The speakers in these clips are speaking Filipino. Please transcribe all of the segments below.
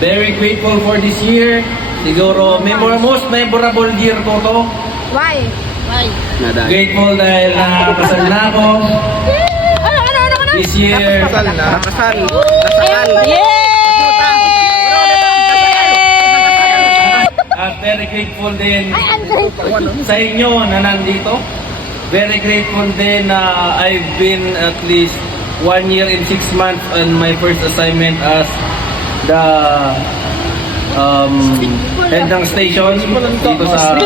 Very grateful for this year. Siguro, most memorable year ko to. Why? Why? Grateful dahil nakakasal na ako. This year. Nakasal. At very grateful din sa inyo na nandito. Very grateful din na I've been at least 1 year and 6 months on my first assignment as the head ng station dito sa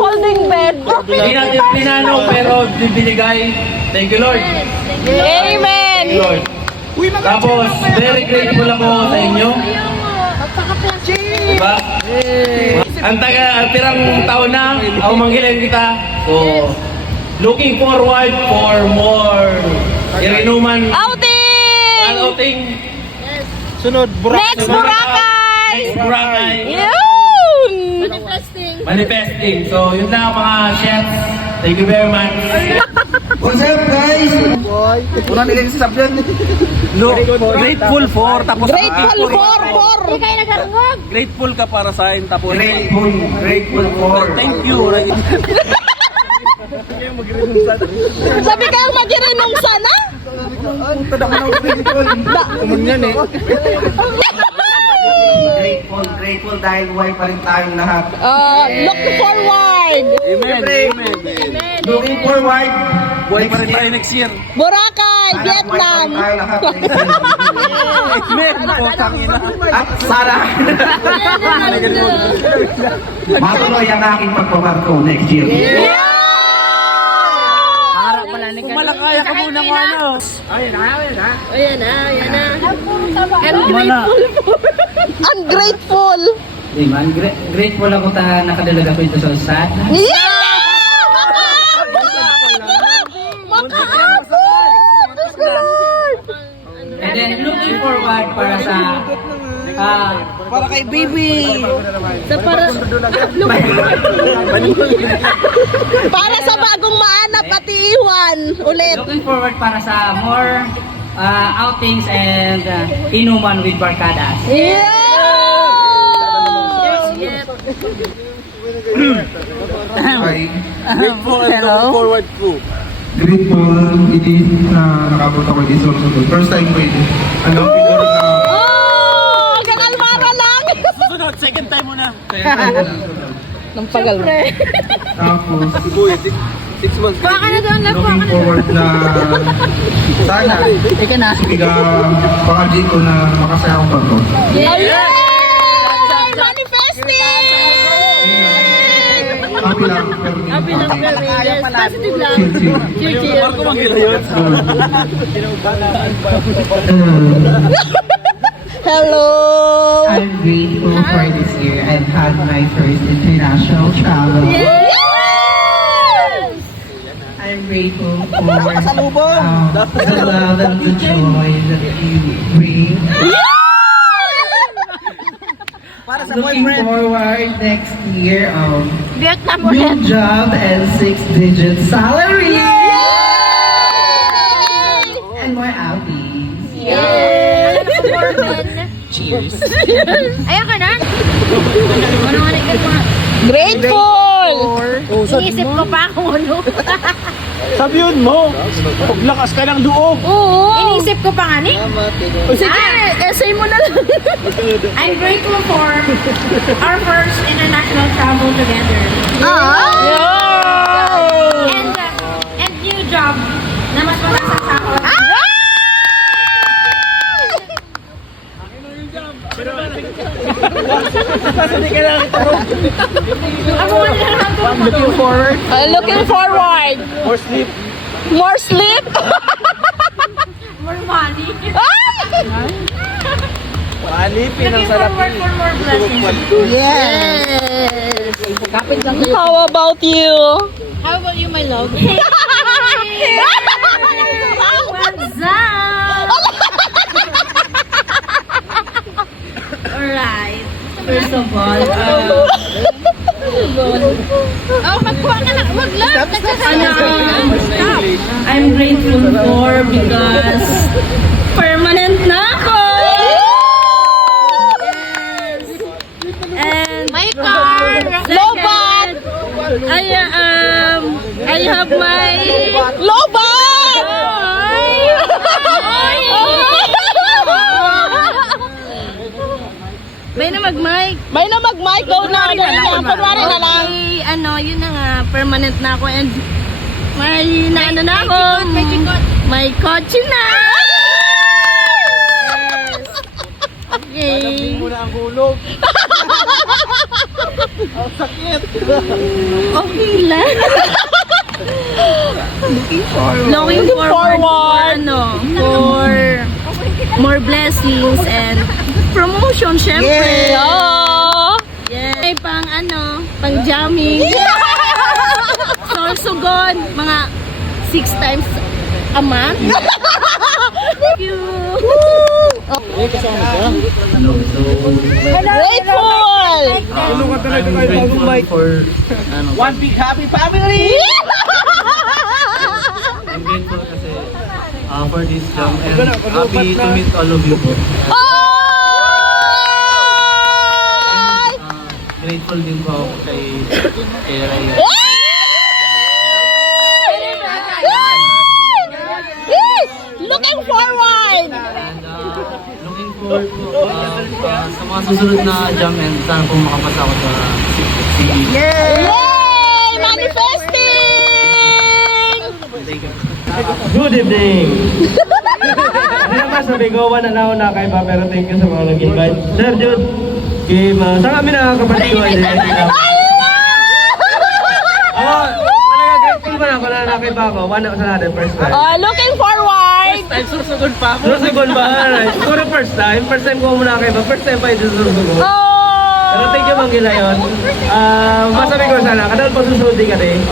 holding bed. Hindi natin pinanong pero binigay. Thank you, Lord. Amen. Thank you, Lord. Tapos, very grateful ako sa inyo. Diba? Ang tirang taon na, ako manghiling kita. So, looking forward for more irinuman outing. Sunod, Next Boracay! Next Boracay. Yun! Manifesting. So, yun lang mga chefs. Thank you very much. What's up, guys? Una nila sa sabyan. Grateful for, tapos Grateful for! Hindi kayo nagkarungog! grateful ka para sa akin, tapos Grateful for. thank you. Sabi kayo magirinong sana? Grateful dahil buhay pa rin tayong lahat. Look forward! Amen. Looking forward. Buhay pa rin tayo next year. Boracay, Vietnam! Tayo lahat. Amen. At sana matuloy ang aking pagbabarko next year. Kung malakaya ka muna ng ano. Ayan na. Ungrateful! Diman, grateful ako nakadalaga ko ito sa USAD. Yeah! And then looking forward para sa Para kay baby. Para sa bagong maanap at iiwan ulit. looking forward para sa more outings and inuman with barkadas. Yeah! Ay, Hello? Forward po. Grateful, na nakabot ako dito sa first time ko ito. Ano, siguro na Oh! Ganalmara lang! Sunod, second time mo na. Nang pagal mo. tapos 6 months. Baka na doon lang po. looking forward na sana Ika na. pang-aji ko na makasaya akong barko. Yay! Manifesting! Happy lang, pero Yes, positive lang. chill. Marco Mangilayon. Hello! I'm grateful for this year. I've had my first international travel. Yes! I'm grateful for the love and the joy that you bring. Looking forward next year Vietnam new ulit. job and 6-digit salary and more outings. Yes! Cheers! Ayaw ka na? Grateful! Iisip ko pa kung ano. Sabihin mo, paglakas ka ng loob. Oo! Iniisip ko pa nga ni. Sige, essay mo na lang. I'm grateful for our first international travel together and new job na mas mataas sa ako. Looking forward. Looking forward. More sleep. More sleep? More money. Alipin ang Looking sarap. forward for more blessings. Yes. How about you? How about you, my love? What's up? Alright. First of all, magkuha ka na. Wag lang. I'm grateful for because permanent magmay. Lobat! May na magmay. May na mag-mic. Go na. Kunwari na lang. Okay, ano, yun na nga, permanent na ako and may naano na ako. May kotse na. Okay. Okay lang. Looking forward for ano, for more blessings and promotion, syempre. Oh. Yeah. May pang ano, pang jamming. Sorsogon, mga 6 times a month. Thank you. Grateful! One big happy family! I'm grateful kasi for this job and happy to meet all of you po. Grateful din po ako kay Raya. Looking forward! And looking forward po sa mga susunod na jam and sana po makapasa ako sa CV. Yay! Manifesting! Good evening! Hindi naman sabi ko, wala na ako na kay pa, pero thank you sa mga nag-invite. Sir Jude, Kim, saan kami nakakapatid ko? Ako, talaga grateful man ako na nakita ako. One sa natin, first time. Looking forward! Susugon ba? Siguro first time. First time ko muna nakita. First time pa ito susugon. Pero thank you, Manggila yun. Masabi ko sana, kadal pa susunod din ka din.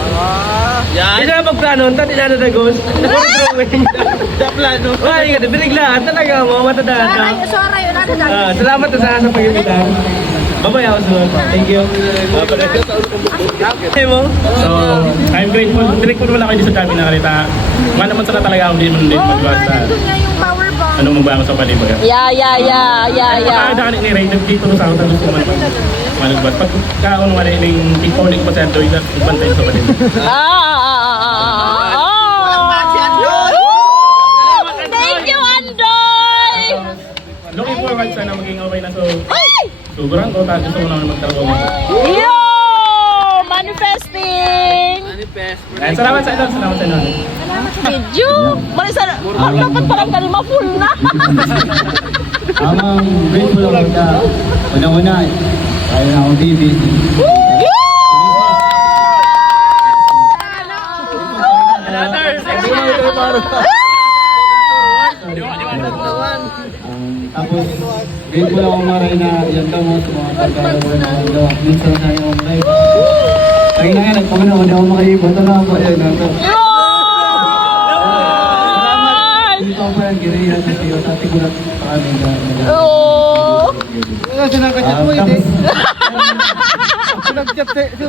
Hindi na magplano, hindi na natagos. Drawing. Da plano. Ay, hindi, biniglaan. Talaga mo, matadaan ka. Salamat na sana sa pag-ibigay. Babay ako sunod. Thank you. Hey mo? So, I'm grateful. Grateful wala kayo sa dami na kalita. Mga naman sana talaga ako din magbuhat sa ano mong bago sa palibaga. Yeah. Kada ka ni Ray, dito sa ako gusto mo managbat. Pag kaon wala yung ikaw pa sa doy lang, ibantay sa palibaga. Thank you, Andoy! Looking forward sana maging okay na so. Sobrang ko tayo gusto mo naman magtrabaho. Yo! Manifesting! And salamat sa ito, salamat sa ito. Video! Marisa, dapat parang kalma full na! Amang grateful ako sa una-una. Kaya na akong TV. Tapos, grateful ako maray na yan ka mo sa mga pagkakaroon na ito. Minsan na yung live. Kaya na nga, nagpagana ko na ako makaiba. Ito na ako. Ayan, ito. Salamat. Dito ako yung girihan sa iyo. Tati ko na sa amin.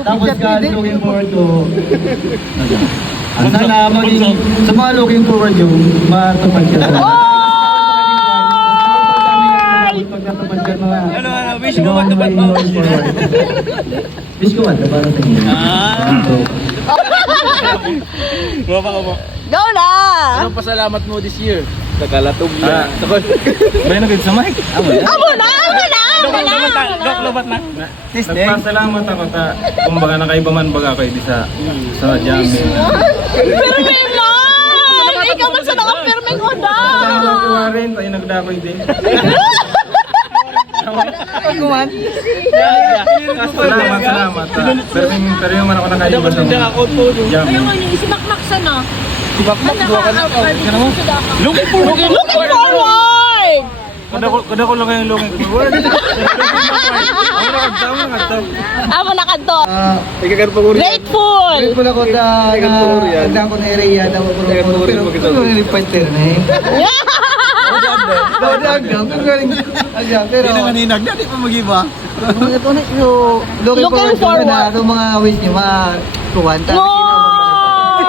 Tapos ka, looking forward to... Ang sana maging... Sa mga looking forward yung matupad ka. Pagkatapad ka mga... Wish ko matupad mo. Wish ko matupad para sa inyo. Go na! Anong pasalamat mo this year? Nakalatog na. May naging sa mic. Amo na! Lobat na. Nagpasalamat ako sa kumbaga nakaiba man baga kayo di sa jamming. Pirming lang! Ikaw man sa naka-pirming ko na! Rin, tayo nagdakoy din. Salamat. Pero yung man ako nakaiba sa jamming. Isimakmak sa no? Looking forward! Kada ko lang kayong looking forward. Amo na kanto. Grateful! Grateful! Ako na ako na area na ako pero yung fighter na eh. Pero Naninag na, di pa mag-iba. ito na Looking forward. na itong mga wish niyo kuwanta. No!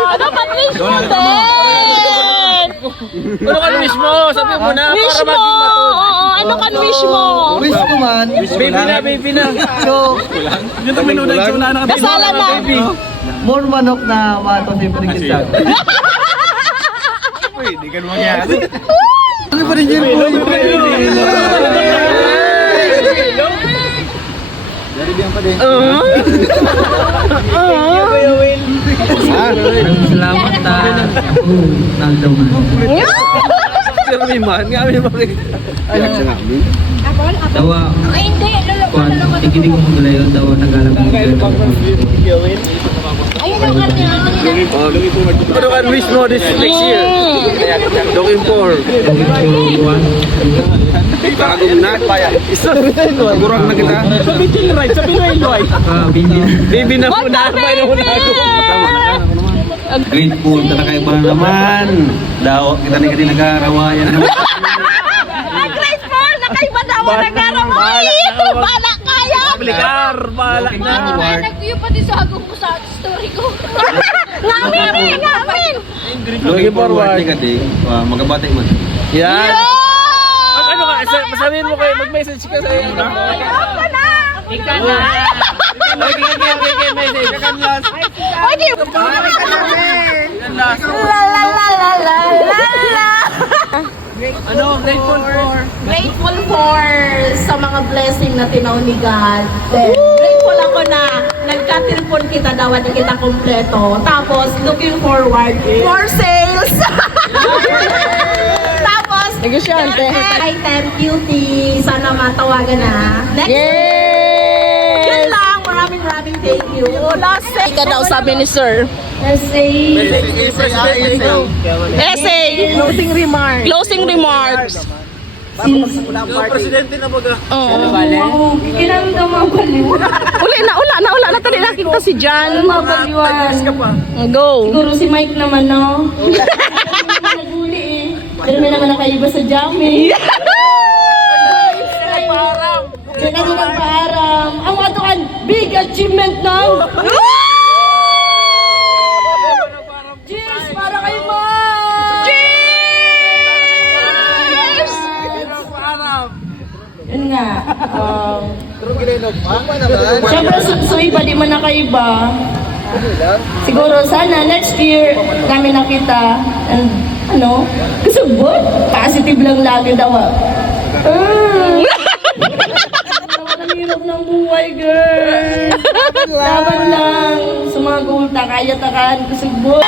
Ano man wish mo, Ben? Ano ka wish mo? Sabi mo na Wish para mo! maging matod. Oo, ano kan wish mo? Wish ko man. Baby na. So, Yung tuminunay sa una na Kasala na. More manok na mato sa pinagkita. Hindi ka naman yan. Ano pa rin yun po? Salamat Naldo man. Pirmi man, nga may bakit. Dawa. Ay, hindi. Kuan, tikinig ko mong yun. Dawa Tagalog mo. Ayun ang kanya. Ano kan wish mo this next year? Looking for. Bagong na. Kurang na kita. Baby na po na. Grateful na kakaiba naman. Daw, kita na kasi nag-aarawayan naman. Grateful na kay Badawa nagaramoy. Bala kaya. Blikar, bala na. Nagtuyo pati sa agong ko sa story ko. Ngamin, ngamin. Looking forward. Magkabati man. Yan. Ano ka? Sabihin mo kayo, mag-message ka sa iyo. Ayoko na. Ikaw na. Message. Oy, di. La la la la la la. Ano, grateful for? Grateful for sa mga blessing na tinaw ni God. Then, grateful ako na nagka-telefon kita daw at kita kompleto. Tapos, looking forward for sales. Tapos, Negosyante. item beauty. Sana matawagan na. Next. Yun lang. Maraming thank you. Last Ika daw sabi ni Sir. essay. Essay. Closing remarks. Closing remarks. Presidente na po ka. Oo. Kinamdamang baliw. Ula na. Tali nakita si Jan. Mabaliwan. Go. Siguro si Mike naman, no? Naguli eh. Pero may naman nakaiba sa jamming. Kaya kasi nagpaaram. Ang mga tukan, big achievement na. Cheers para kay Mike! Cheers! Yun nga. Siyempre, so iba, di man nakaiba. Siguro sana next year namin nakita and ano, kasubot, positive lang lagi daw. Ang hirap ng buhay, girl. Laban lang. Sa mga goal, kaya takan, kasubot.